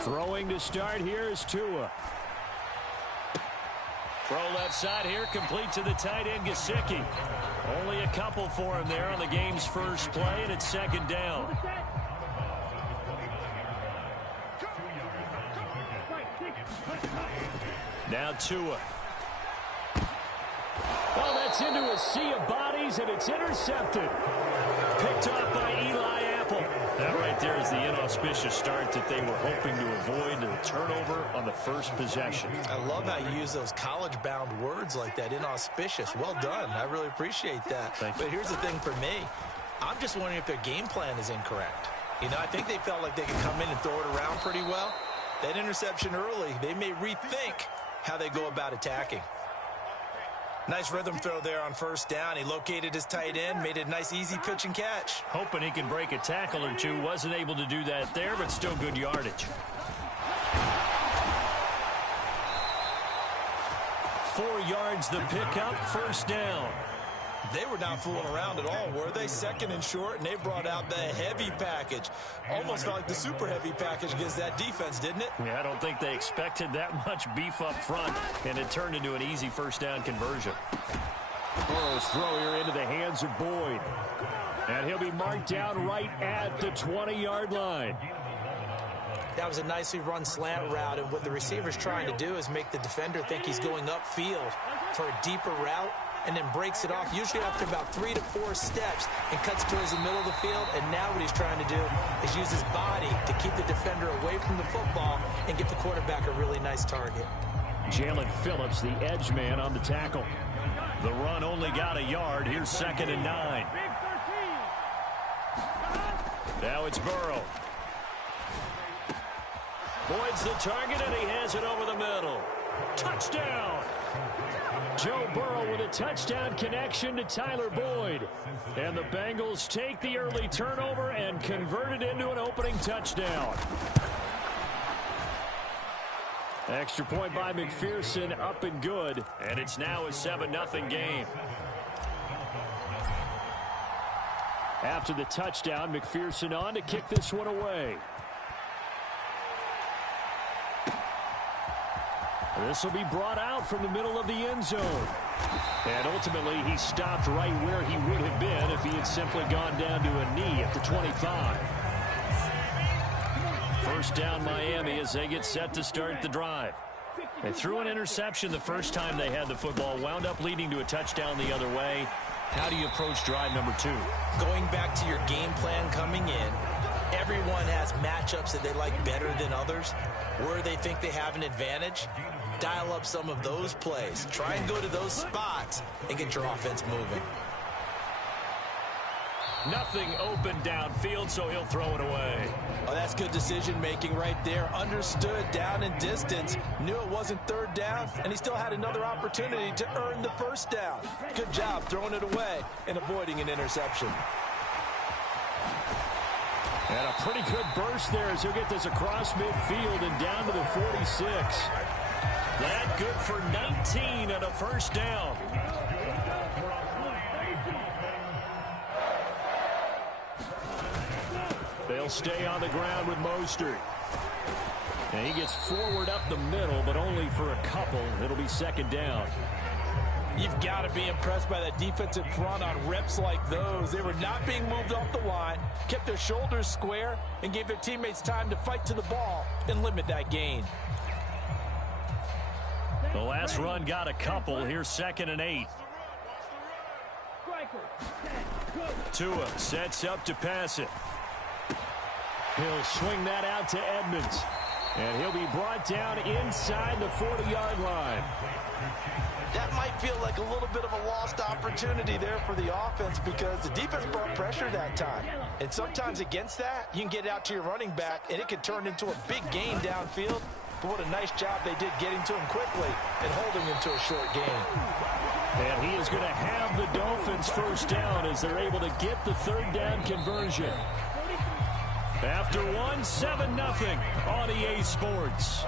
Throwing to start here is Tua. Throw left side here, complete to the tight end, Gesicki. Only a couple for him there on the game's first play, and it's second down. Now Tua. Oh, that's into a sea of bodies, and it's intercepted. Picked off by Eli Apple. That right there is the inauspicious start that they were hoping to avoid, the turnover on the first possession. I love how you use those college-bound words like that, inauspicious. Well done. I really appreciate that. But here's the thing for me. I'm just wondering if their game plan is incorrect. You know, I think they felt like they could come in and throw it around pretty well. That interception early, they may rethink how they go about attacking. Nice rhythm throw there on first down. He located his tight end, made it a nice easy pitch and catch. Hoping he can break a tackle or two. Wasn't able to do that there, but still good yardage. 4 yards the pickup, first down. They were not fooling around at all, were they? Second and short, and they brought out the heavy package. Almost felt like the super heavy package against that defense, didn't it? Yeah, I don't think they expected that much beef up front, and it turned into an easy first down conversion. Burrow's throw here into the hands of Boyd. And he'll be marked down right at the 20-yard line. That was a nicely run slant route, and what the receiver's trying to do is make the defender think he's going upfield for a deeper route, and then breaks it off, usually after about 3 to 4 steps, and cuts towards the middle of the field. And now what he's trying to do is use his body to keep the defender away from the football and give the quarterback a really nice target. Jalen Phillips, the edge man on the tackle. The run only got a yard. Here's 2nd and 9. Now it's Burrow. Boyd's the target, and he has it over the middle. Touchdown! Joe Burrow with a touchdown connection to Tyler Boyd. And the Bengals take the early turnover and convert it into an opening touchdown. Extra point by McPherson, up and good. And it's now a 7-0 game. After the touchdown, McPherson on to kick this one away. This will be brought out from the middle of the end zone. And ultimately, he stopped right where he would have been if he had simply gone down to a knee at the 25. First down, Miami, as they get set to start the drive. They threw an interception the first time they had the football, wound up leading to a touchdown the other way. How do you approach drive number 2? Going back to your game plan coming in, everyone has matchups that they like better than others, where they think they have an advantage. Dial up some of those plays. Try and go to those spots and get your offense moving. Nothing open downfield, so he'll throw it away. Oh, that's good decision-making right there. Understood down and distance. Knew it wasn't third down, and he still had another opportunity to earn the first down. Good job throwing it away and avoiding an interception. And a pretty good burst there as he'll get this across midfield and down to the 46. That good for 19 and a first down. They'll stay on the ground with Mostert. And he gets forward up the middle, but only for a couple. It'll be second down. You've got to be impressed by that defensive front on reps like those. They were not being moved off the line, kept their shoulders square, and gave their teammates time to fight to the ball and limit that gain. The last run got a couple. Here's 2nd and 8. Tua sets up to pass it. He'll swing that out to Edmonds. And he'll be brought down inside the 40-yard line. That might feel like a little bit of a lost opportunity there for the offense because the defense brought pressure that time. And sometimes against that, you can get out to your running back, and it can turn into a big gain downfield. But what a nice job they did getting to him quickly and holding him to a short gain. And he is going to have the Dolphins first down as they're able to get the third down conversion. After 7-0 on EA Sports.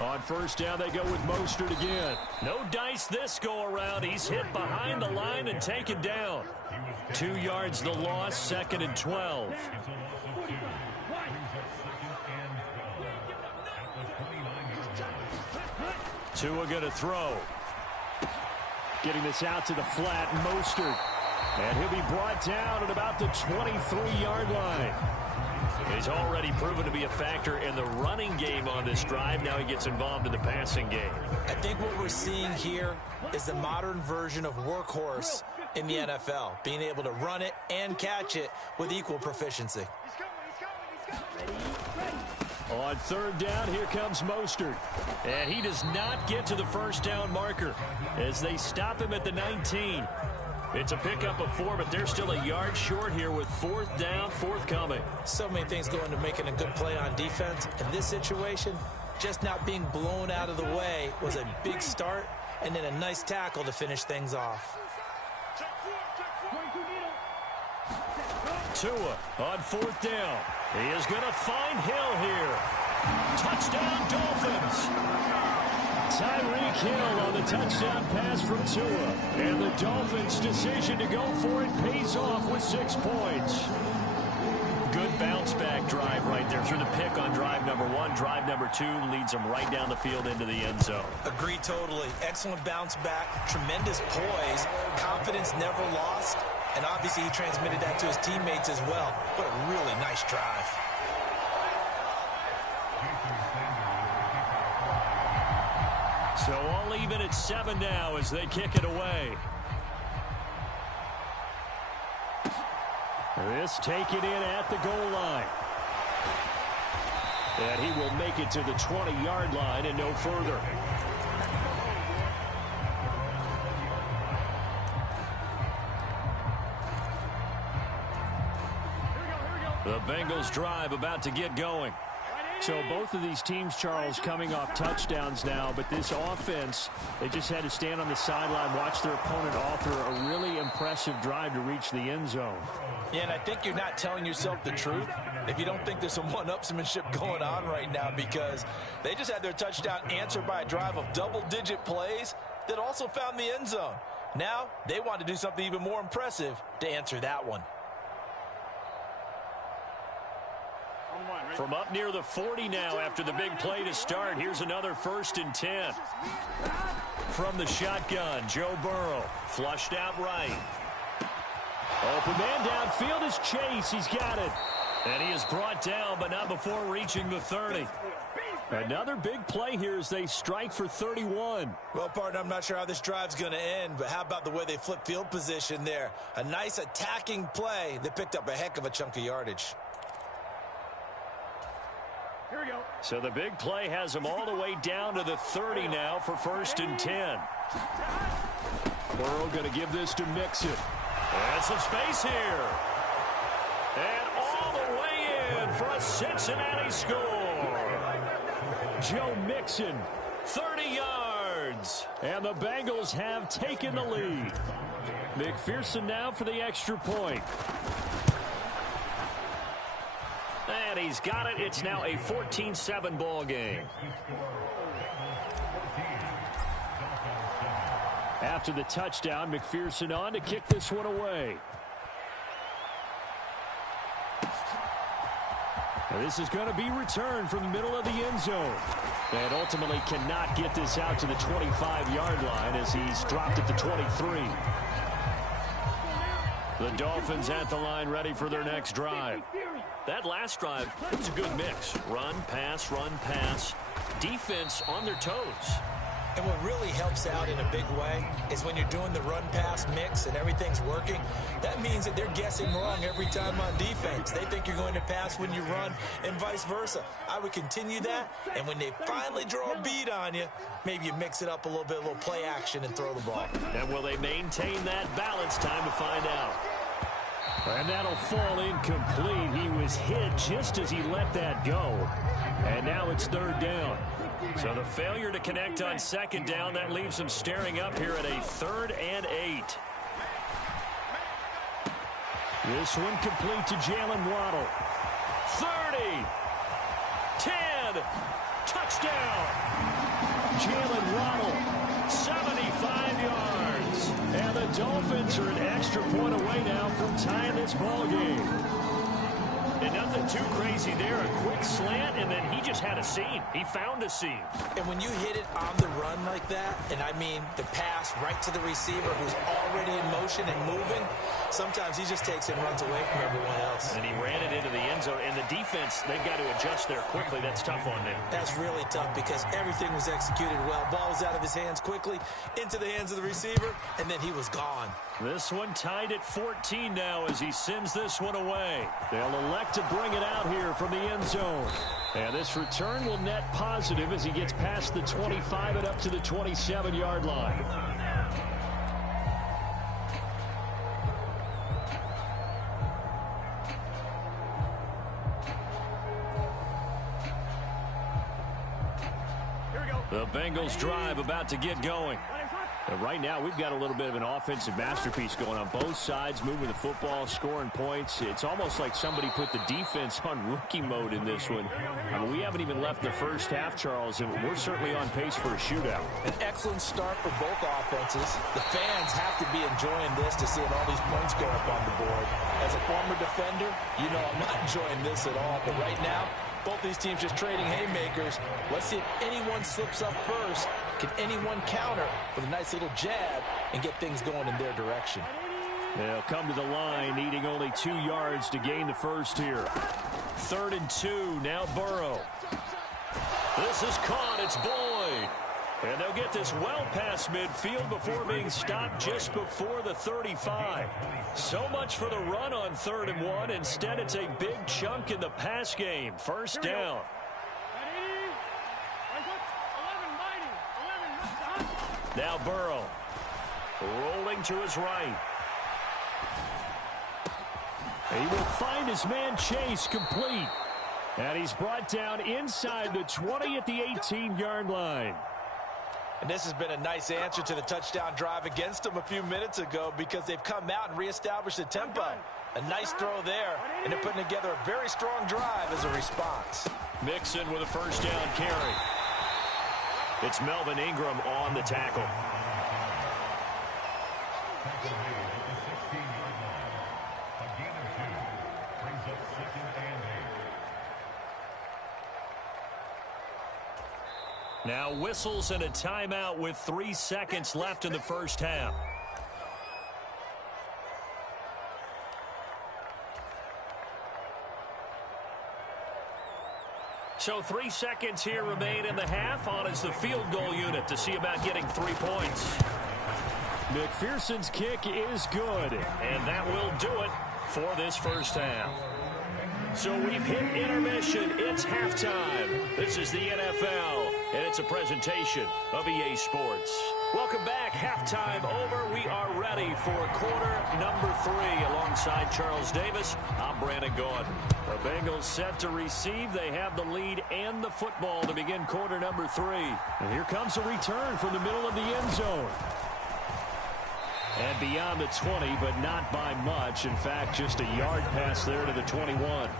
On first down, they go with Mostert again. No dice this go-around. He's hit behind the line and taken down. 2 yards the loss, 2nd and 12. Tua going to throw. Getting this out to the flat, Mostert. And he'll be brought down at about the 23-yard line. He's already proven to be a factor in the running game on this drive. Now he gets involved in the passing game. I think what we're seeing here is the modern version of workhorse in the NFL, being able to run it and catch it with equal proficiency. On 3rd down, here comes Mostert. And he does not get to the first down marker as they stop him at the 19. It's a pickup of 4, but they're still a yard short here with 4th down, forthcoming. So many things go into making a good play on defense. In this situation, just not being blown out of the way was a big start, and then a nice tackle to finish things off. Tua on 4th down. He is going to find Hill here. Touchdown, Dolphins. Tyreek Hill on the touchdown pass from Tua. And the Dolphins' decision to go for it pays off with 6 points. Good bounce-back drive right there through the pick on drive number 1. Drive number 2 leads them right down the field into the end zone. Agree totally. Excellent bounce back, tremendous poise, confidence never lost, and obviously he transmitted that to his teammates as well. What a really nice drive. So all even at 7 now as they kick it away. This taken in at the goal line. And he will make it to the 20-yard line and no further. The Bengals drive about to get going. So both of these teams, Charles, coming off touchdowns now, but this offense, they just had to stand on the sideline, watch their opponent author a really impressive drive to reach the end zone. Yeah, and I think you're not telling yourself the truth if you don't think there's some one-upsmanship going on right now, because they just had their touchdown answered by a drive of double-digit plays that also found the end zone. Now they want to do something even more impressive to answer that one. From up near the 40 now after the big play to start, here's another 1st and 10. From the shotgun, Joe Burrow flushed out right. Open man downfield is Chase. He's got it. And he is brought down, but not before reaching the 30. Another big play here as they strike for 31. Well, partner, I'm not sure how this drive's going to end, but how about the way they flip field position there? A nice attacking play that picked up a heck of a chunk of yardage. Here we go. So the big play has them all the way down to the 30 now for 1st and 10. Burrow going to give this to Mixon. And some space here. And all the way in for a Cincinnati score. Joe Mixon, 30 yards. And the Bengals have taken the lead. McPherson now for the extra point. And he's got it. It's now a 14-7 ball game. After the touchdown, McPherson on to kick this one away. Now this is going to be returned from the middle of the end zone. And ultimately cannot get this out to the 25-yard line as he's dropped at the 23. The Dolphins at the line ready for their next drive. That last drive, it was a good mix. Run, pass, defense on their toes. And what really helps out in a big way is when you're doing the run-pass mix and everything's working, that means that they're guessing wrong every time on defense. They think you're going to pass when you run and vice versa. I would continue that, and when they finally draw a beat on you, maybe you mix it up a little bit, a little play action and throw the ball. And will they maintain that balance? Time to find out. And that'll fall incomplete. He was hit just as he let that go. And now it's 3rd down. So the failure to connect on 2nd down, that leaves him staring up here at a 3rd and 8. This one complete to Jalen Waddle. 30, 10, Touchdown! Jalen Waddle, 75 yards. And the Dolphins are an extra point away now from tying this ball game. And nothing too crazy there. A quick slant, and then he just had a seam. He found a seam. And when you hit it on the run like that, and I mean the pass right to the receiver who's already in motion and moving, sometimes he just takes it and runs away from everyone else. And he ran it into the end zone. And the defense, they've got to adjust there quickly. That's tough on them. That's really tough because everything was executed well. Ball was out of his hands quickly, into the hands of the receiver, and then he was gone. This one tied at 14 now as he sends this one away. They'll elect to bring it out here from the end zone. And this return will net positive as he gets past the 25 and up to the 27-yard line. The Bengals drive about to get going. And right now, we've got a little bit of an offensive masterpiece going on both sides, moving the football, scoring points. It's almost like somebody put the defense on rookie mode in this one. I mean, we haven't even left the first half, Charles, and we're certainly on pace for a shootout. An excellent start for both offenses. The fans have to be enjoying this to seeing all these points go up on the board. As a former defender, you know I'm not enjoying this at all. But right now, both these teams just trading haymakers. Let's see if anyone slips up first. Can anyone counter with a nice little jab and get things going in their direction? They'll come to the line, needing only 2 yards to gain the first here. 3rd and 2, now Burrow. This is caught, it's Boyd. And they'll get this well past midfield before being stopped just before the 35. So much for the run on 3rd and 1. Instead, it's a big chunk in the pass game. First down. Now Burrow, rolling to his right. He will find his man Chase complete. And he's brought down inside the 20 at the 18-yard line. And this has been a nice answer to the touchdown drive against them a few minutes ago because they've come out and reestablished the tempo. A nice throw there, and they're putting together a very strong drive as a response. Mixon with a first down carry. It's Melvin Ingram on the tackle. Now whistles and a timeout with 3 seconds left in the first half. So 3 seconds here remain in the half. On is the field goal unit to see about getting 3 points. McPherson's kick is good, and that will do it for this first half. So we've hit intermission. It's halftime. This is the NFL, and it's a presentation of EA Sports. Welcome back. Halftime over. We are ready for quarter number 3. Alongside Charles Davis, I'm Brandon Gaudin. The Bengals set to receive. They have the lead and the football to begin quarter number 3. And here comes a return from the middle of the end zone. And beyond the 20, but not by much. In fact, just a yard pass there to the 21.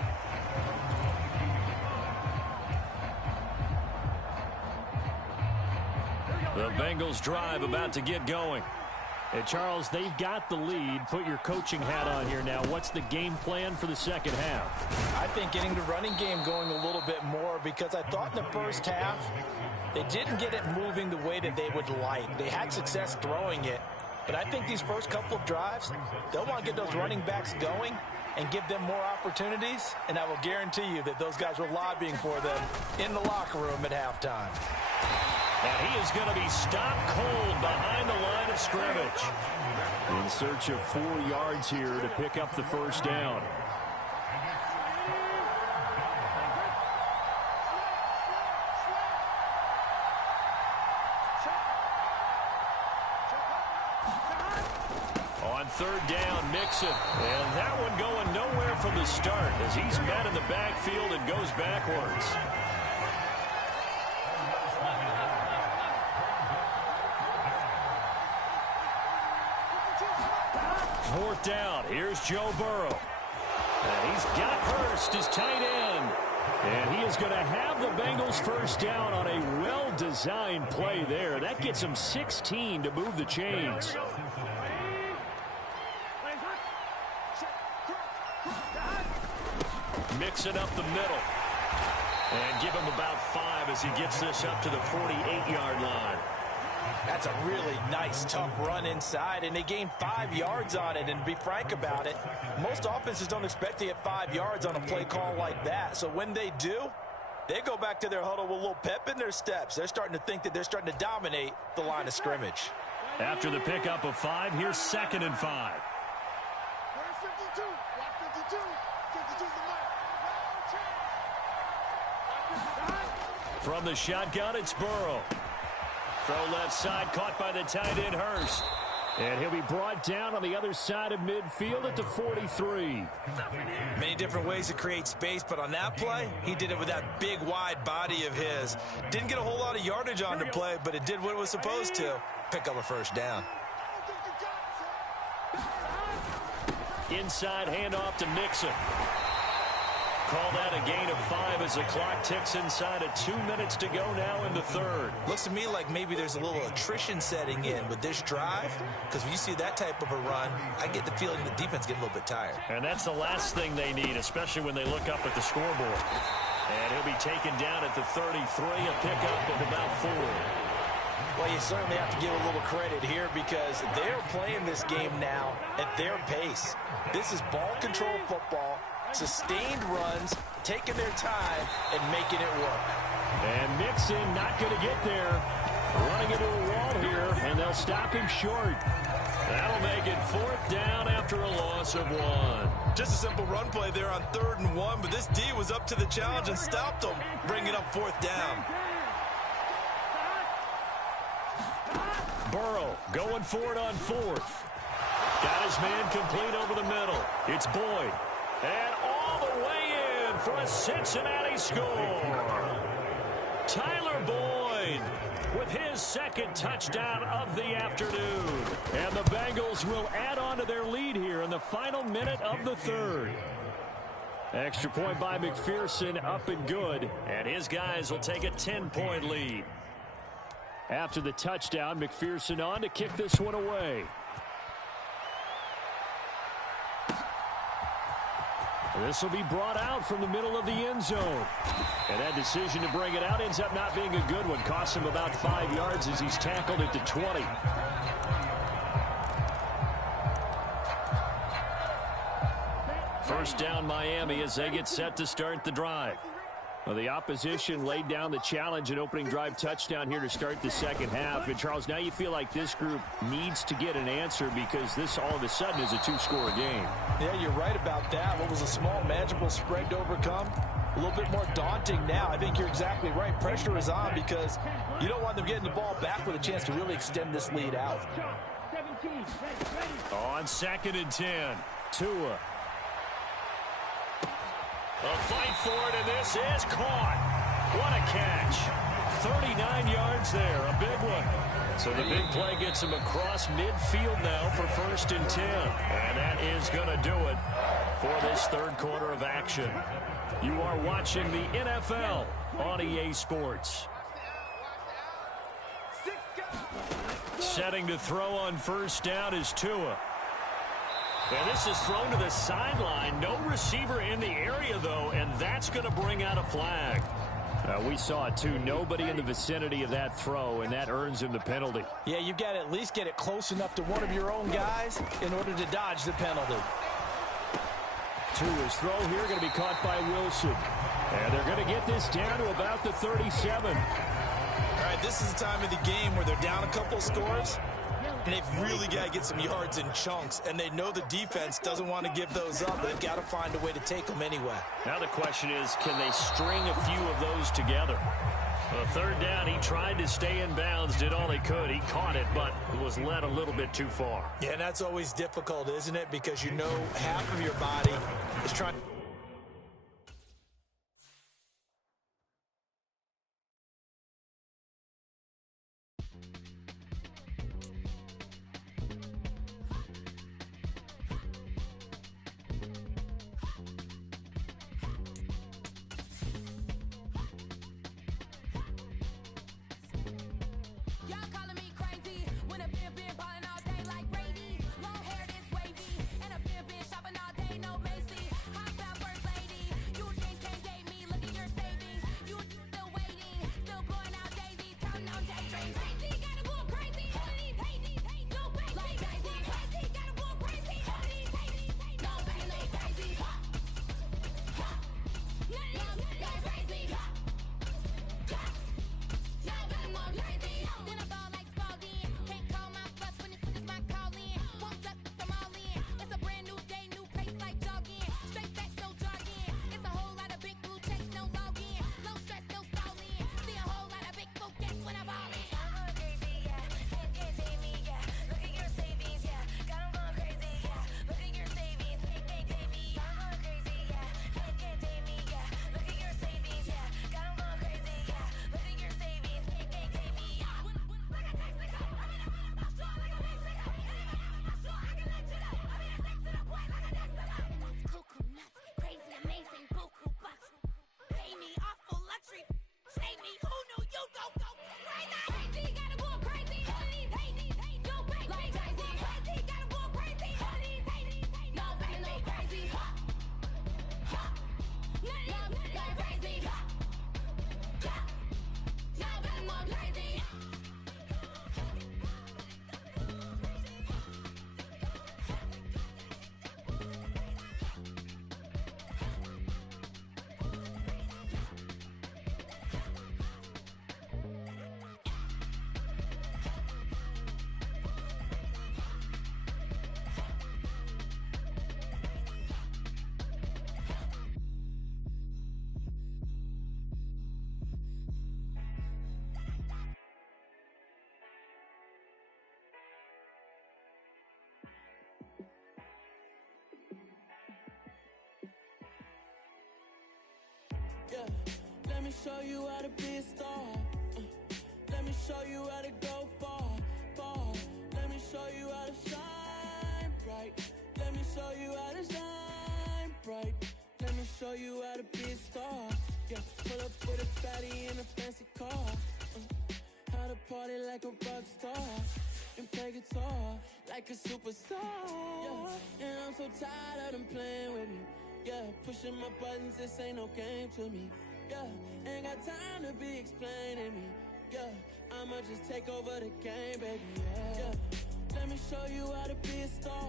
The Bengals drive about to get going. Hey, Charles, they've got the lead. Put your coaching hat on here now. What's the game plan for the second half? I think getting the running game going a little bit more because I thought in the first half they didn't get it moving the way that they would like. They had success throwing it. But I think these first couple of drives, they'll want to get those running backs going and give them more opportunities. And I will guarantee you that those guys were lobbying for them in the locker room at halftime. And he is going to be stopped cold behind the line of scrimmage. In search of 4 yards here to pick up the first down. On 3rd down, Mixon. And that one going nowhere from the start as he's met in the backfield and goes backwards. 4th down. Here's Joe Burrow. And he's got Hurst, his tight end. And he is going to have the Bengals first down on a well-designed play there. That gets him 16 to move the chains. Mix it up the middle. And give him about 5 as he gets this up to the 48-yard line. That's a really nice, tough run inside, and they gained 5 yards on it. And to be frank about it, most offenses don't expect to get 5 yards on a play call like that. So when they do, they go back to their huddle with a little pep in their steps. They're starting to think that they're starting to dominate the line of scrimmage. After the pickup of 5, here's 2nd and 5. From the shotgun, it's Burrow. Throw left side, caught by the tight end, Hurst. And he'll be brought down on the other side of midfield at the 43. Many different ways to create space, but on that play, he did it with that big, wide body of his. Didn't get a whole lot of yardage on the play, but it did what it was supposed to. Pick up a first down. Inside handoff to Mixon. Call that a gain of 5 as the clock ticks inside of 2 minutes to go now in the third. Looks to me like maybe there's a little attrition setting in with this drive, because when you see that type of a run, I get the feeling the defense getting a little bit tired. And that's the last thing they need, especially when they look up at the scoreboard. And he'll be taken down at the 33, a pickup of about 4. Well, you certainly have to give a little credit here because they're playing this game now at their pace. This is ball control football. Sustained runs, taking their time, and making it work. And Mixon not going to get there. Running into a wall here, and they'll stop him short. That'll make it 4th down after a loss of 1. Just a simple run play there on 3rd and 1, but this D was up to the challenge and stopped them, bringing up 4th down. Burrow going for it on 4th. Got his man complete over the middle. It's Boyd. And all the way in for a Cincinnati score. Tyler Boyd with his 2nd touchdown of the afternoon. And the Bengals will add on to their lead here in the final minute of the 3rd. Extra point by McPherson, up and good. And his guys will take a 10-point lead. After the touchdown, McPherson on to kick this one away. This will be brought out from the middle of the end zone. And that decision to bring it out ends up not being a good one. Costs him about 5 yards as he's tackled at the 20. First down Miami as they get set to start the drive. Well, the opposition laid down the challenge and opening drive touchdown here to start the second half. And, Charles, now you feel like this group needs to get an answer because this all of a sudden is a 2-score game. Yeah, you're right about that. What was a small, manageable spread to overcome? A little bit more daunting now. I think you're exactly right. Pressure is on because you don't want them getting the ball back with a chance to really extend this lead out. On 2nd and 10, Tua. A fight for it, and this is caught. What a catch. 39 yards there, a big one. So the big play gets him across midfield now for 1st and 10. And that is going to do it for this 3rd quarter of action. You are watching the NFL on EA Sports. Setting to throw on 1st down is Tua. And this is thrown to the sideline. No receiver in the area, though, and that's going to bring out a flag. We saw it, too. Nobody in the vicinity of that throw, and that earns him the penalty. Yeah, you've got to at least get it close enough to one of your own guys in order to dodge the penalty. Tua's throw here going to be caught by Wilson. And they're going to get this down to about the 37. All right, this is the time of the game where they're down a couple of scores. And they've really got to get some yards in chunks. And they know the defense doesn't want to give those up. They've got to find a way to take them anyway. Now the question is, can they string a few of those together? 3rd down, he tried to stay in bounds, did all he could. He caught it, but was led a little bit too far. Yeah, and that's always difficult, isn't it? Because you know half of your body is trying to... show you how to be a star. Let me show you how to go far, far. Let me show you how to shine bright. Let me show you how to shine bright. Let me show you how to be a star. Yeah, pull up with a baddie in a fancy car. How to party like a rock star and play guitar like a superstar. Yeah, and I'm so tired of them playing with me. Yeah, pushing my buttons, this ain't no game to me. Yeah, ain't got time to be explaining me. Yeah, I'ma just take over the game, baby. Yeah, let me show you how to be a star.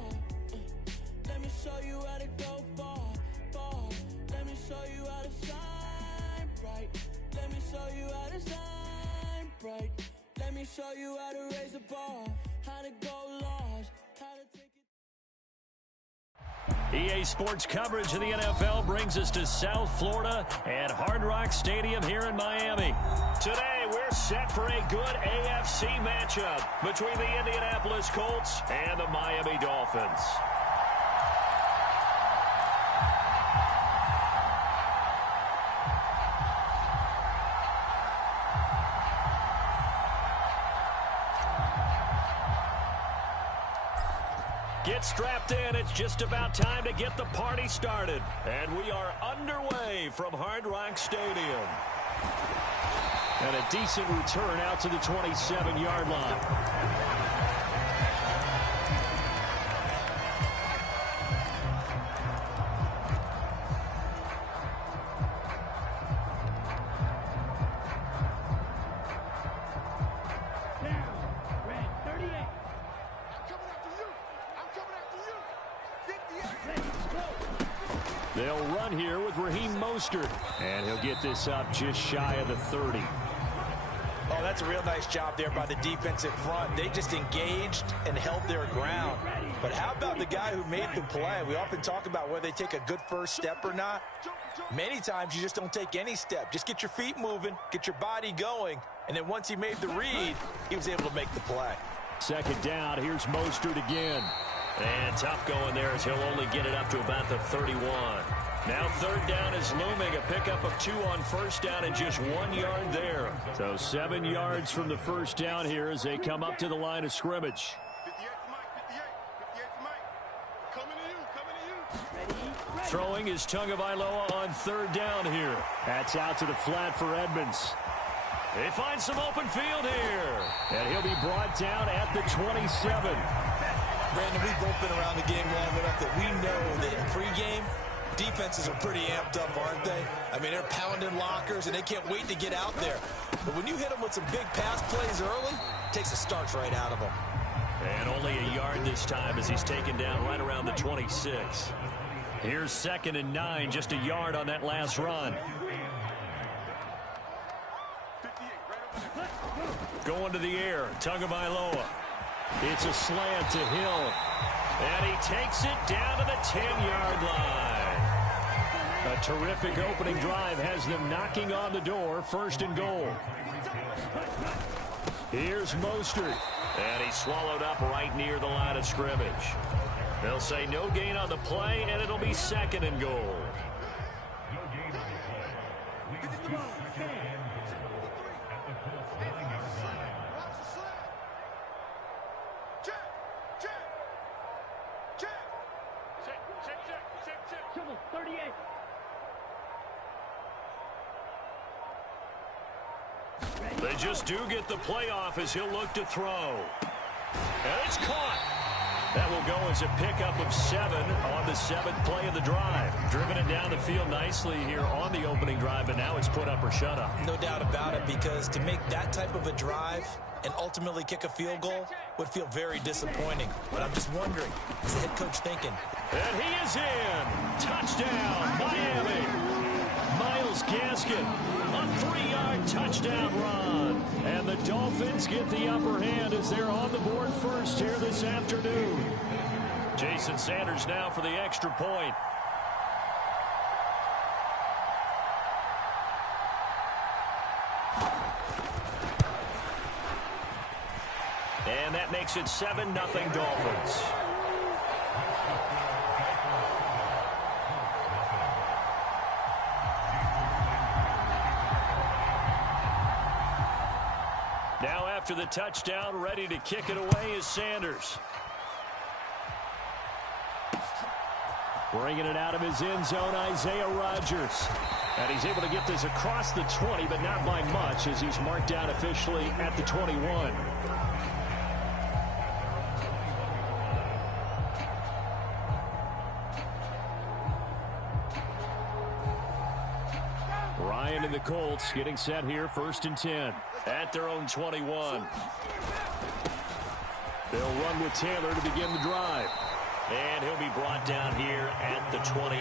Let me show you how to go far, far. Let me show you how to shine bright. Let me show you how to shine bright. Let me show you how to raise a bar, how to go large, how to take it. EA Sports coverage of the NFL brings us to South Florida at Hard Rock Stadium here in Miami. Today, we're set for a good AFC matchup between the Indianapolis Colts and the Miami Dolphins. Get strapped in. It's just about time to get the party started. And we are underway from Hard Rock Stadium. And a decent return out to the 27-yard line. They'll run here with Raheem Mostert, and he'll get this up just shy of the 30. Oh, that's a real nice job there by the defensive front. They just engaged and held their ground. But how about the guy who made the play? We often talk about whether they take a good first step or not. Many times you just don't take any step. Just get your feet moving, get your body going, and then once he made the read, he was able to make the play. Second down, here's Mostert again. And tough going there as he'll only get it up to about the 31. Now third down is looming. A pickup of 2 on first down and just 1 yard there. So 7 yards from the first down here as they come up to the line of scrimmage. 58 Mike. Coming to you. Throwing is Tagovailoa on third down here. That's out to the flat for Edmonds. They find some open field here. And he'll be brought down at the 27. Brandon, we've both been around the game long enough that we know that in pregame, defenses are pretty amped up, aren't they? I mean, they're pounding lockers, and they can't wait to get out there. But when you hit them with some big pass plays early, it takes a starch right out of them. And only a yard this time as he's taken down right around the 26. Here's 2nd and 9, just a yard on that last run. Going to the air, Tagovailoa. It's a slant to Hill. And he takes it down to the 10-yard line. A terrific opening drive has them knocking on the door. 1st and goal. Here's Mostert. And he's swallowed up right near the line of scrimmage. They'll say no gain on the play, and it'll be 2nd and goal. They just do get the playoff as he'll look to throw. And it's caught. That will go as a pickup of 7 on the 7th play of the drive. Driven it down the field nicely here on the opening drive, and now it's put up or shut up. No doubt about it, because to make that type of a drive and ultimately kick a field goal would feel very disappointing. But I'm just wondering, is the head coach thinking? And he is in. Touchdown, Miami. Myles Gaskin, a 3-yard touchdown run. And the Dolphins get the upper hand as they're on the board first here this afternoon. Jason Sanders now for the extra point. And that makes it 7-0 Dolphins. after the touchdown, ready to kick it away is Sanders. Bringing it out of his end zone, Isaiah Rodgers. And he's able to get this across the 20, but not by much, as he's marked down officially at the 21. Ryan and the Colts getting set here, 1st and 10 at their own 21. They'll run with Taylor to begin the drive. And he'll be brought down here at the 28.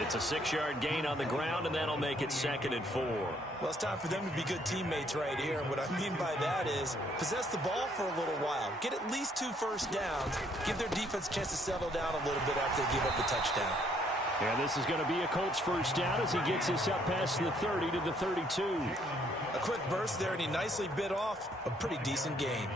It's a 6-yard gain on the ground, and that'll make it 2nd and 4. Well, it's time for them to be good teammates right here. And what I mean by that is possess the ball for a little while. Get at least 2 first downs. Give their defense a chance to settle down a little bit after they give up the touchdown. And this is going to be a Colts 1st down as he gets us up past the 30 to the 32. A quick burst there, and he nicely bit off a pretty decent gain.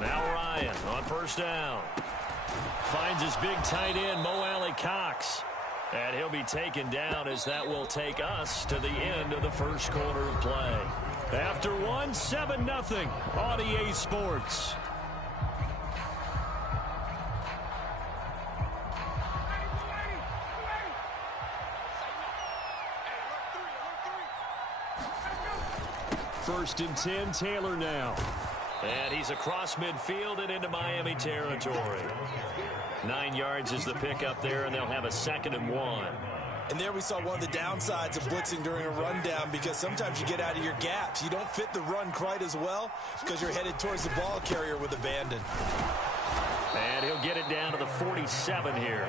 Now Ryan on 1st down. Finds his big tight end, Mo Alley-Cox. And he'll be taken down as that will take us to the end of the 1st quarter of play. After 7-0 on EA Sports. First and 10, Taylor now. And he's across midfield and into Miami territory. 9 yards is the pickup there, and they'll have a 2nd and 1. And there we saw one of the downsides of blitzing during a rundown, because sometimes you get out of your gaps. You don't fit the run quite as well because you're headed towards the ball carrier with abandon. And he'll get it down to the 47 here.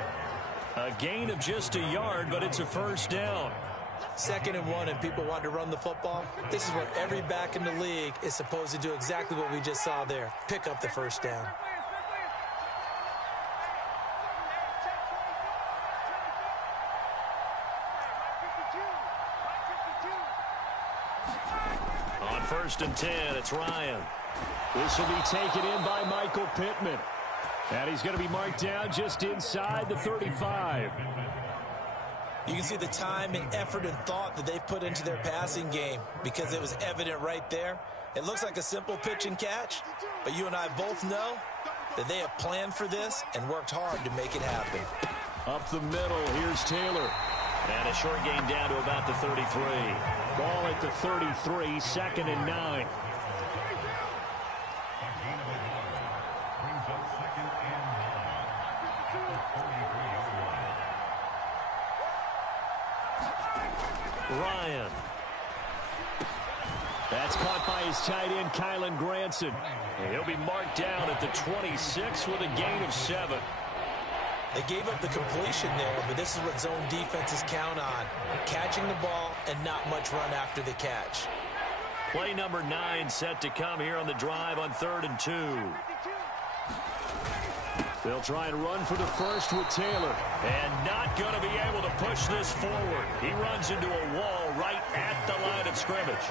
A gain of just a yard, but it's a 1st down. 2nd and 1, and people want to run the football. This is where every back in the league is supposed to do exactly what we just saw there. Pick up the 1st down. On 1st and 10, it's Ryan. This will be taken in by Michael Pittman. And he's going to be marked down just inside the 35. You can see the time and effort and thought that they've put into their passing game, because it was evident right there. It looks like a simple pitch and catch, but you and I both know that they have planned for this and worked hard to make it happen. Up the middle, here's Taylor. And a short gain down to about the 33. Ball at the 33, 2nd and 9. Ryan. That's caught by his tight end, Kylen Granson. And he'll be marked down at the 26 with a gain of 7. They gave up the completion there, but this is what zone defenses count on. Catching the ball and not much run after the catch. Play number 9 set to come here on the drive on 3rd and 2. They'll try and run for the 1st with Taylor. And not going to be able to push this forward. He runs into a wall right at the line of scrimmage.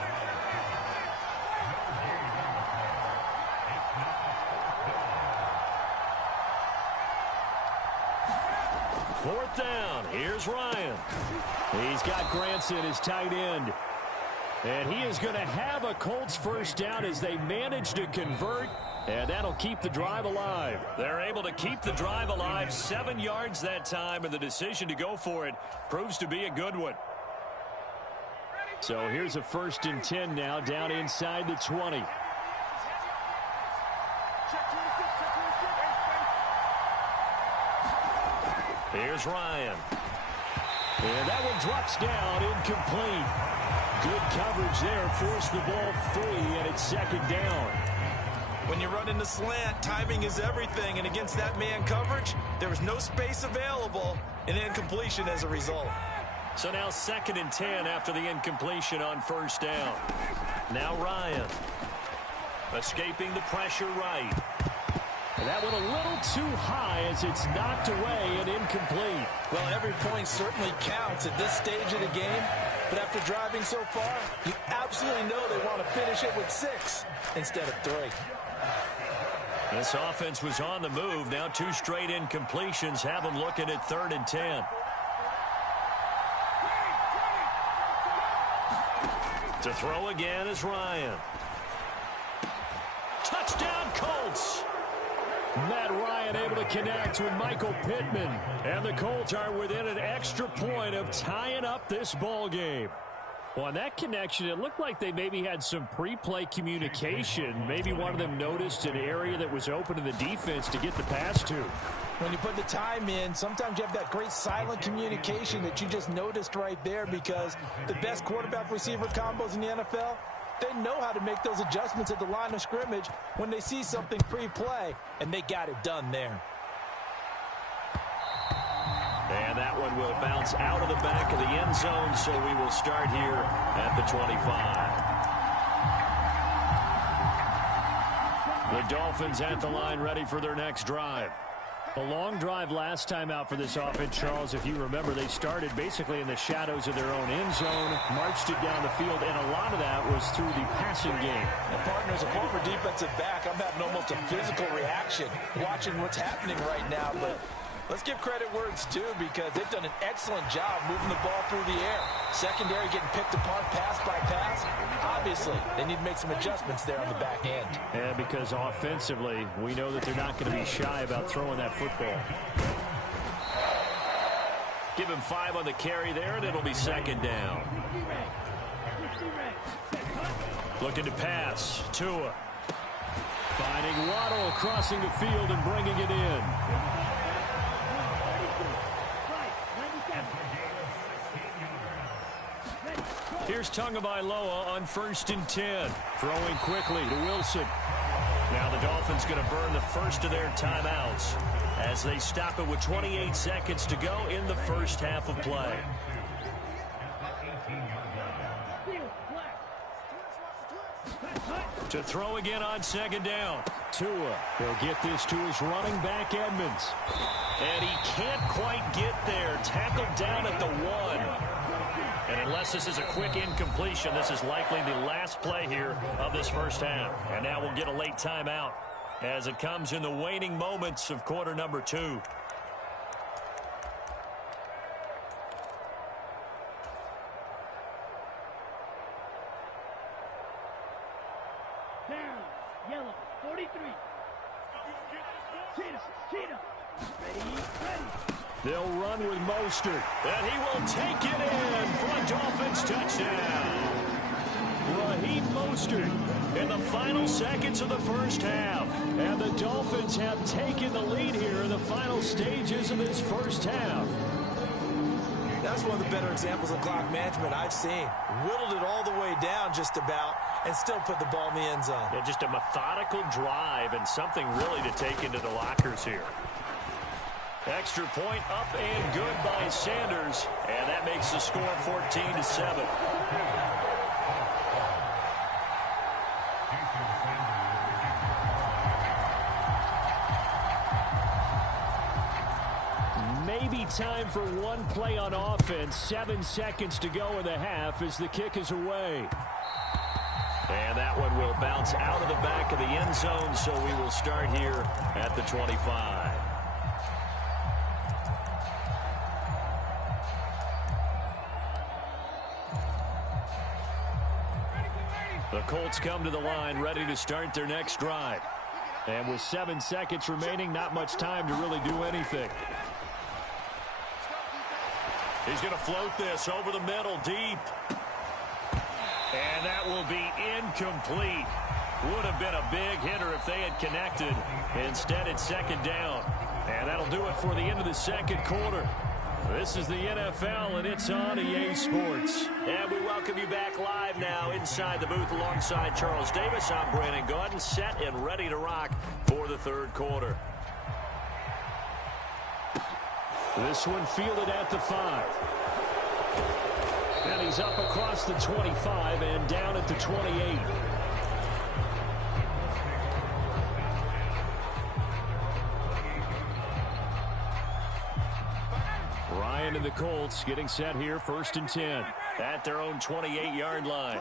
Fourth down. Here's Ryan. He's got Granson, his tight end. And he is going to have a Colts 1st down as they manage to convert. And that'll keep the drive alive. They're able to keep the drive alive. 7 yards that time, and the decision to go for it proves to be a good one. So here's a 1st and 10 now, down inside the 20. Here's Ryan. And that one drops down, incomplete. Good coverage there, forced the ball free, and it's 2nd down. When you run in the slant, timing is everything, and against that man coverage, there was no space available, and incompletion as a result. So now 2nd and 10 after the incompletion on 1st down. Now Ryan. Escaping the pressure right. And that went a little too high as it's knocked away and incomplete. Well, every point certainly counts at this stage of the game. But after driving so far, you absolutely know they want to finish it with 6 instead of 3. This offense was on the move. Now 2 straight incompletions have them looking at 3rd and 10. To throw again is Ryan. Touchdown, Colts! Matt Ryan able to connect with Michael Pittman. And the Colts are within an extra point of tying up this ball game. Well, on that connection, it looked like they maybe had some pre-play communication. Maybe one of them noticed an area that was open to the defense to get the pass to. When you put the time in, sometimes you have that great silent communication that you just noticed right there, because the best quarterback-receiver combos in the NFL, they know how to make those adjustments at the line of scrimmage when they see something pre-play, and they got it done there. And that one will bounce out of the back of the end zone, so we will start here at the 25. The Dolphins at the line, ready for their next drive. A long drive last time out for this offense, Charles. If you remember, they started basically in the shadows of their own end zone, marched it down the field, and a lot of that was through the passing game. And partner, as a former defensive back, I'm having almost a physical reaction watching what's happening right now, but let's give credit where it's due, because they've done an excellent job moving the ball through the air. Secondary getting picked apart pass by pass. Obviously, they need to make some adjustments there on the back end. Yeah, because offensively, we know that they're not going to be shy about throwing that football. Give him 5 on the carry there, and it'll be 2nd down. Looking to pass. Tua. Finding Waddle crossing the field and bringing it in. Here's Tagovailoa on 1st and 10. Throwing quickly to Wilson. Now the Dolphins going to burn the first of their timeouts as they stop it with 28 seconds to go in the first half of play. To throw again on 2nd down. Tua. He'll get this to his running back, Edmonds. And he can't quite get there. Tackled down at the 1. And unless this is a quick incompletion, this is likely the last play here of this first half. And now we'll get a late timeout as it comes in the waning moments of quarter number 2. Down, yellow, 43. Cheetah. Ready. They'll run with Mostert, and he will take it in for a Dolphins touchdown. Raheem Mostert in the final seconds of the first half. And the Dolphins have taken the lead here in the final stages of this first half. That's one of the better examples of clock management I've seen. Whittled it all the way down just about and still put the ball in the end zone. Yeah, just a methodical drive and something really to take into the lockers here. Extra point up and good by Sanders, and that makes the score 14-7. Maybe time for one play on offense. 7 seconds to go in the half as the kick is away. And that one will bounce out of the back of the end zone, so we will start here at the 25. The Colts come to the line ready to start their next drive. And with 7 seconds remaining, not much time to really do anything. He's going to float this over the middle deep. And that will be incomplete. Would have been a big hitter if they had connected. Instead, it's 2nd down. And that'll do it for the end of the second quarter. This is the NFL, and it's on EA Sports. And we welcome you back live now inside the booth alongside Charles Davis. I'm Brandon Gaudin, set and ready to rock for the third quarter. This one fielded at the 5. And he's up across the 25 and down at the 28. Ryan and the Colts getting set here, 1st and 10. at their own 28-yard line.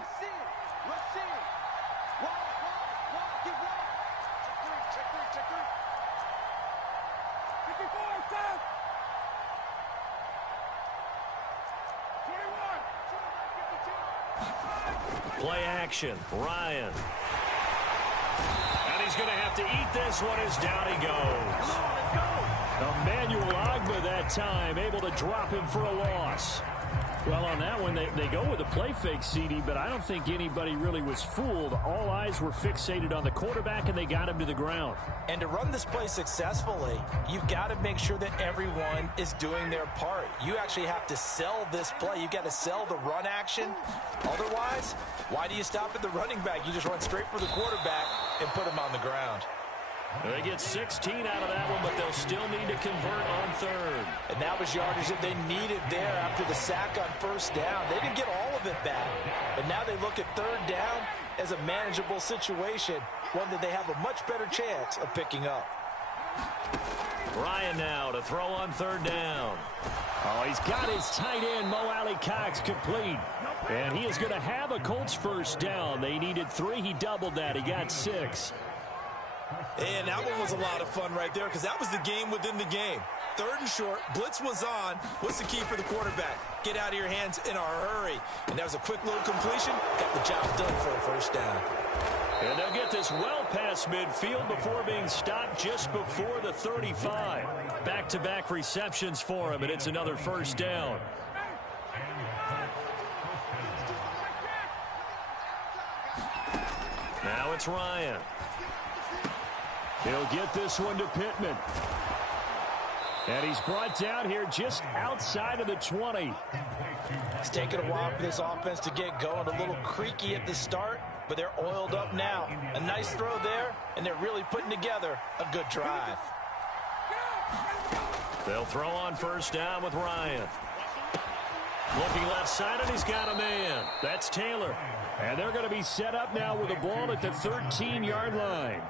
Play action, Ryan. And he's going to have to eat this one as down he goes. Emmanuel Agba that time, able to drop him for a loss. Well, on that one, they go with a play fake, CD, but I don't think anybody really was fooled. All eyes were fixated on the quarterback, and they got him to the ground. And to run this play successfully, you've got to make sure that everyone is doing their part. You actually have to sell this play. You've got to sell the run action. Otherwise, why do you stop at the running back? You just run straight for the quarterback and put him on the ground. They get 16 out of that one, but they'll still need to convert on third. And that was yardage that they needed there after the sack on first down. They didn't get all of it back, but now they look at third down as a manageable situation, one that they have a much better chance of picking up. Ryan now to throw on third down. Oh, he's got his tight end, Mo Alley Cox, complete. And he is going to have a Colts first down. They needed 3. He doubled that. He got 6. And that one was a lot of fun right there because that was the game within the game. Third and short, blitz was on. What's the key for the quarterback? Get out of your hands in a hurry. And that was a quick little completion. Got the job done for a first down. And they'll get this well past midfield before being stopped just before the 35. Back-to-back receptions for him, and it's another first down. Now it's Ryan. He'll get this one to Pittman. And he's brought down here just outside of the 20. It's taken a while for this offense to get going. A little creaky at the start, but they're oiled up now. A nice throw there, and they're really putting together a good drive. They'll throw on first down with Ryan. Looking left side, and he's got a man. That's Taylor. And they're going to be set up now with the ball at the 13-yard line.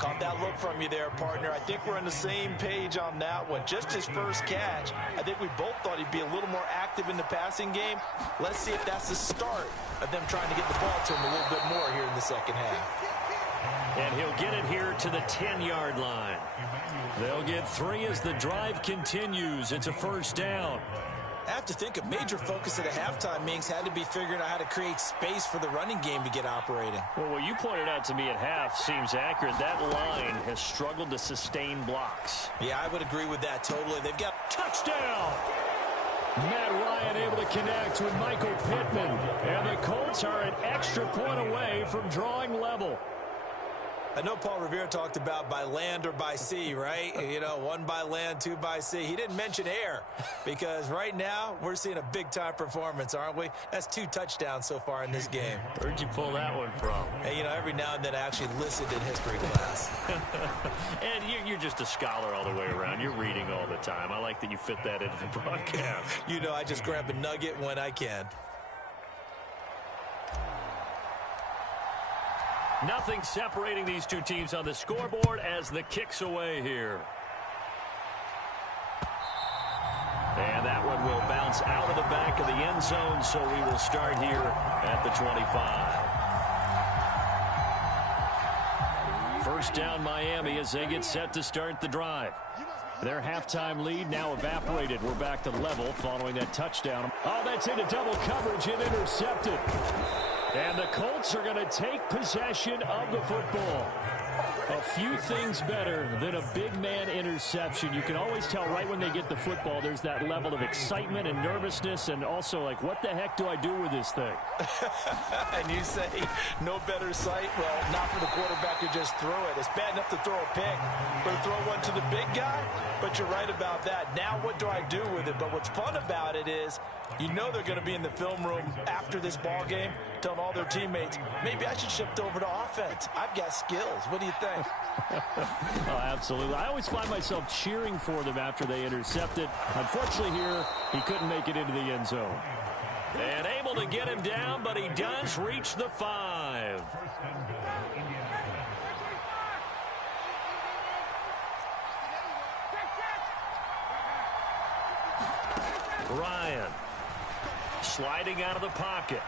Caught that look from you there, partner. I think we're on the same page on that one. Just his first catch. I think we both thought he'd be a little more active in the passing game. Let's see if that's the start of them trying to get the ball to him a little bit more here in the second half. And he'll get it here to the 10-yard line. They'll get 3 as the drive continues. It's a first down. I have to think a major focus at a halftime means had to be figuring out how to create space for the running game to get operating. Well, what you pointed out to me at half seems accurate. That line has struggled to sustain blocks. Yeah, I would agree with that totally. They've got touchdown. Matt Ryan able to connect with Michael Pittman. And the Colts are an extra point away from drawing level. I know Paul Revere talked about by land or by sea, right? You know, 1 by land, 2 by sea. He didn't mention air because right now we're seeing a big-time performance, aren't we? That's 2 touchdowns so far in this game. Where'd you pull that one from? Hey, you know, every now and then I actually listened in history class. And you're just a scholar all the way around. You're reading all the time. I like that you fit that into the broadcast. You know, I just grab a nugget when I can. Nothing separating these two teams on the scoreboard as the kick's away here. And that one will bounce out of the back of the end zone, so we will start here at the 25. First down Miami as they get set to start the drive. Their halftime lead now evaporated. We're back to level following that touchdown. Oh, that's into double coverage and intercepted. And the Colts are going to take possession of the football. A few things better than a big man interception. You can always tell right when they get the football, there's that level of excitement and nervousness and also like, what the heck do I do with this thing? And you say no better sight? Well, not for the quarterback who just threw it. It's bad enough to throw a pick, but to throw one to the big guy? But you're right about that. Now what do I do with it? But what's fun about it is you know they're going to be in the film room after this ball game telling all their teammates, maybe I should shift over to offense. I've got skills. What do you think? Oh, absolutely. I always find myself cheering for them after they intercept it. Unfortunately here, he couldn't make it into the end zone. And able to get him down, but he does reach the 5. Ryan sliding out of the pocket.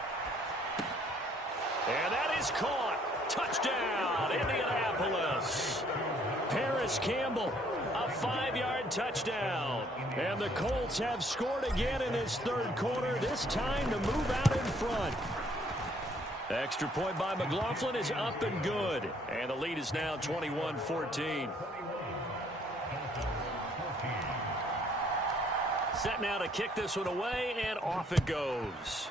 And that is caught. Touchdown, Indianapolis. Paris Campbell, a 5-yard touchdown. And the Colts have scored again in this third quarter, this time to move out in front. Extra point by McLaughlin is up and good. And the lead is now 21-14. Set now to kick this one away, and off it goes.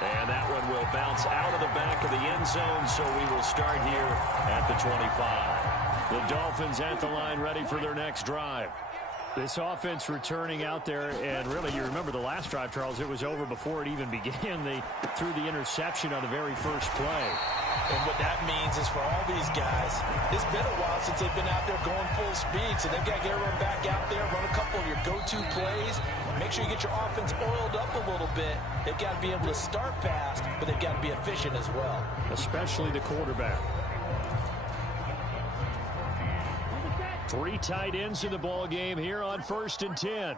And that one will bounce out of the back of the end zone, so we will start here at the 25. The Dolphins at the line, ready for their next drive. This offense returning out there, and really, you remember the last drive, Charles, it was over before it even began. They threw the interception on the very first play. And what that means is for all these guys, it's been a while since they've been out there going full speed, so they've got to get everyone back out there, run a couple of your go-to plays, make sure you get your offense oiled up a little bit. They've got to be able to start fast, but they've got to be efficient as well. Especially the quarterback. 3 tight ends in the ball game here on 1st and 10.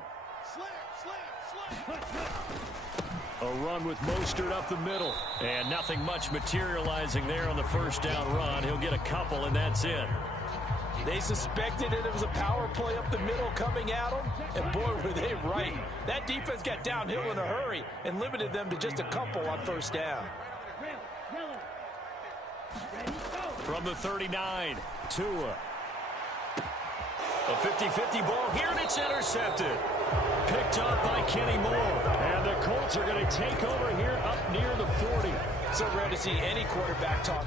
A run with Mostert up the middle. And nothing much materializing there on the first down run. He'll get a couple, and that's it. They suspected it was a power play up the middle coming at them, and boy, were they right. That defense got downhill in a hurry and limited them to just a couple on first down. From the 39, Tua. A 50-50 ball here, and it's intercepted. Picked up by Kenny Moore. And the Colts are going to take over here up near the 40. So rare to see any quarterback talk.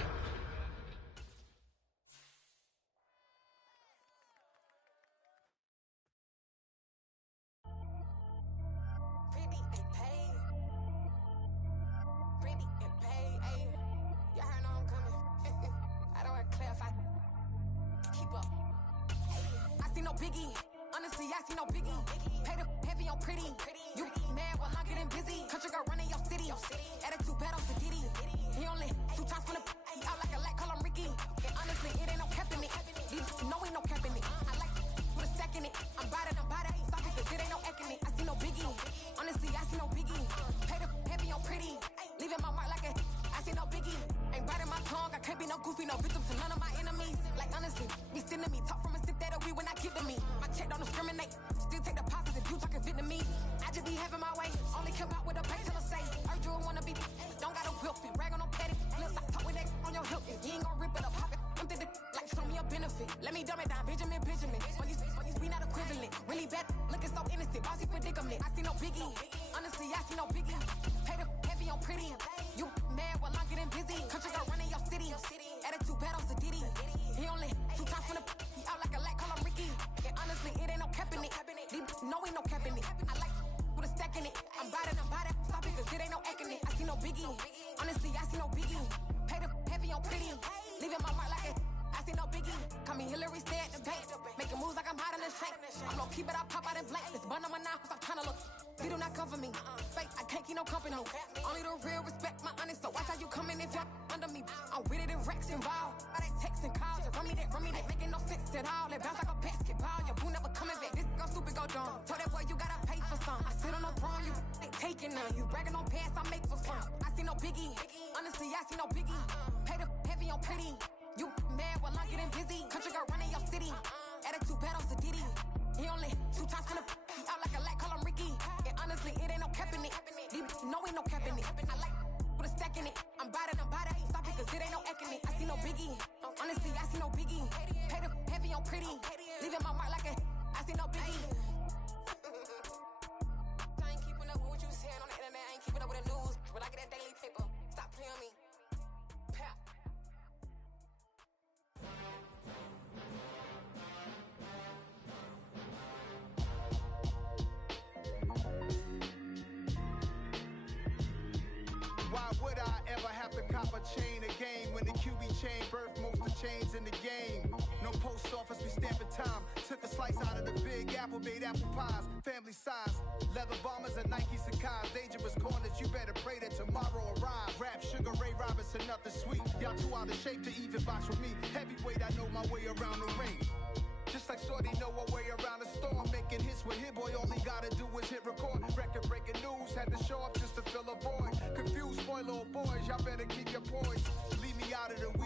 Biggie, honestly, I see no biggie. Pay the heavy on pretty. You mad while I'm getting busy. Country girl running your city. Attitude bad on Sagidi. He only 2 times from the he out like a lack, call him Ricky. And honestly, it ain't no cap in it. These know ain't no cap in it. I like put a stack in it. I'm bad, ain't stop it, cause it ain't no eck in it. I see no biggie. Honestly, I see no biggie. Pay the heavy on pretty. Leaving my mark like a I see no biggie. Ain't biting my tongue. I can't be no goofy, no victim to none of my enemies. Like honestly, be sending me talk from a sit that we when I keep to me. My check don't discriminate. Still take the pauses if you talking Vietnamese. I just be having my way. Only care about what the pay till I say. Urge you wanna be. Don't got a whip and rag on no petty. Let's stop talk with that on your hip. You ain't gon' rip it up. Pop it. I'm thinking like show me a benefit. Let me dumb it down. Benjamin. When you we not equivalent. Really bad. Looking so innocent. Bossy predicament. I see no biggie. Honestly, I see no biggie. Pay the heavy on pretty. You mad while I'm getting busy. Country girl running your city. Attitude bad on Sadidi. He only 2 times from the he out like a lack, call him Ricky. And honestly, it ain't no cap in it. These know ain't no cap in it. I like put a stack in it. I'm bad, stop it, cause it ain't no eck in it. I see no biggie. Honestly, I see no biggie. Pay the heavy on pretty. Leaving my mark like a I see no biggie. Call me Hillary, stay at the bank. Making moves like I'm hot in the shank. I'm low key, but I pop out in blank. This bun on my knife, stop trying to look. They do not cover me. Fake, I can't keep no company. Only the real respect my honest. So watch how you coming if you're under me. I'm with it in Rex involved. I they text and calls. Just run me that. Making no sense at all. They bounce like a basketball. Your boo never coming back. This go stupid, go dumb. Told that boy you gotta pay for some. I sit on no throne, you ain't taking none. You bragging on pants, I make for fun. I see no biggie. Honestly, I see no biggie. Pay the heavy on pretty. You mad while I'm getting busy. Country girl running your city. Attitude bad on Sadidi. He only 2 times from the he out like a lack, call him Ricky. And honestly, it ain't no cap in it. These know ain't no cap in it. I like put a stack in it. I'm bad, ain't stop it, cause it ain't no eck in it. I see no biggie. Honestly, I see no biggie. Pay the heavy on pretty. Leaving my mark like a I see no biggie. I ain't keeping up with what you saying on the internet. I ain't keeping up with the news. But I get that daily paper. Stop playing on me. Pap. Why would I ever have to cop a chain a game when the QB chain birthed most of the chains in the game? No post office, we stamping time. Took a slice out of the big apple, made apple pies, family size. Leather bombers and Nike Sacai's. Dangerous corners, you better pray that tomorrow arrives. Rap, Sugar Ray Robinson, nothing sweet. Y'all too out of shape to even box with me. Heavyweight, I know my way around the ring. Just like Shorty know her way around the storm. Making hits with Hit Boy, all he got boys, y'all better keep your poise. Leave me out of the